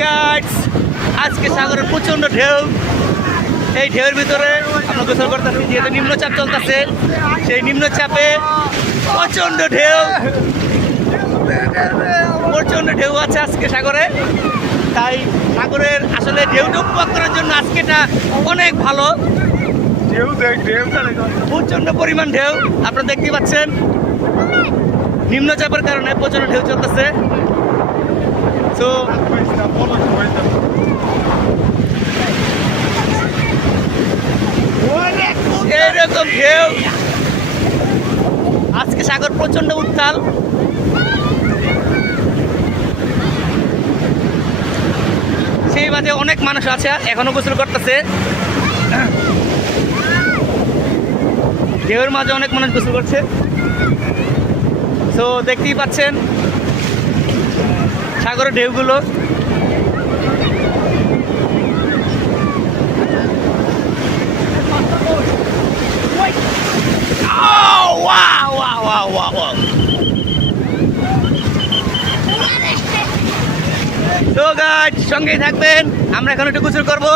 Guys আজকে সাগরের প্রচন্ড ঢেউ। এই ঢেউয়ের ভিতরে আমরা গোসল করতেছি, যেহেতু নিম্নচাপ চলতেছে। সেই নিম্নচাপে প্রচন্ড ঢেউ, প্রচন্ড ঢেউ আছে আজকে সাগরে। তাই সাগরের আসলে ঢেউটা উপভোগ করার জন্য আজকেটা অনেক ভালো। প্রচন্ড পরিমাণ ঢেউ আপনারা দেখতে পাচ্ছেন। নিম্নচাপের কারণে প্রচন্ড ঢেউ চলতেছে। তো এরকম ঢেউ, আজকে সাগর প্রচন্ড উত্তাল। সেই মাঝে অনেক মানুষ আছে এখনো গোসল করতেছে। ঢেউয়ের মাঝে অনেক মানুষ গোসল করছে। তো দেখতেই পাচ্ছেন সাগরের ঢেউগুলো। তো গাইস সঙ্গেই থাকবেন, আমরা এখন একটু গোসল করবো।